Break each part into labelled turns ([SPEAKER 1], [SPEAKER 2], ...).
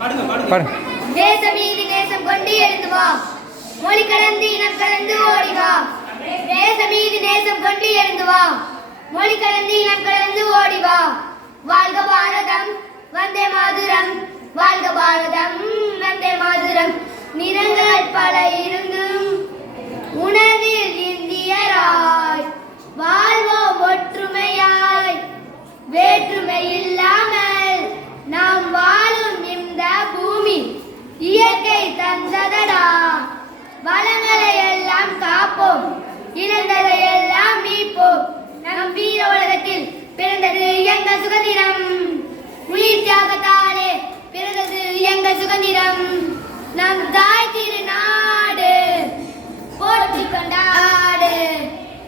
[SPEAKER 1] பாடு
[SPEAKER 2] தேச மீது நேசம் கொண்டு எழுந்து வா. மொழி கலந்து இனம் கலந்து ஓடி வா. தேச மீது நேசம் கொண்டு எழுந்து வா. மொழி கலந்து இனம் கலந்து ஓடி வா. வாழ்க பாரதம் வந்தே மாதுரம் வாழ்க பாரதம் வந்தே மாதுரம் நிறங்கள் பல இருந்தும் உணவில் இந்தியராய் வாழ்வோம் ஒற்றுமையாய் வேற்றுமை இல்லாமல் நாம் வாழும் இந்த பூமி இயற்கை தந்ததடா வளங்களை எல்லாம் காப்போம். இழந்ததை எல்லாம் மீட்போம். நம் வீர உலகத்தில் பிறந்தது எங்கள் சுதந்திரம். உயிர் தியாகத்தாலே பிறந்தது எங்கள் சுதந்திரம். நம் தாய் திருநாடு போற்றி கொண்டாடு.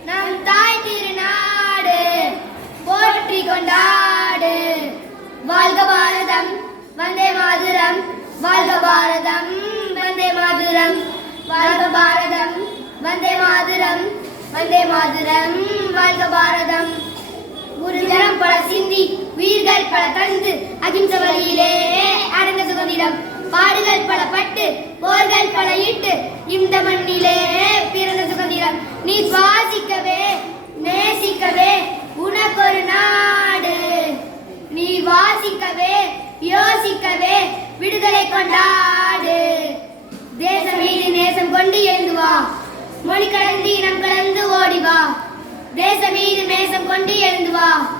[SPEAKER 2] நம் தாய் திருநாடு போற்றி கொண்டாடு. வாழ்க பாரதம் வந்தே மாதுரம். வாழ்க வந்தே மாதுரம் வாழ்க பாரதம். ஒரு பல சிந்தி உயிர்கள் பல தந்து அகிம்ச வழியிலே அடங்க சுதந்திரம். பாடுகள் பல பட்டு போர்கள் பல இட்டு இந்த மண்ணிலே பிறந்த சுதந்திரம். நீ சுவாசிக்கவே நேசிக்கவே உனக்கொரு நாடு. நீ வாசிக்கவே யோசிக்கவே விடுதலை கொண்டாடு தேசம் மீது நேசம் கொண்டு எழுந்து வா மொழி கலந்து இனம் கலந்து ஓடி வா. தேச மீது மேசம் கொண்டு எழுந்து வா.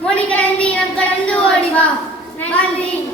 [SPEAKER 2] மொழி கலந்து இனம் கலந்து ஓடி வா. நன்றி.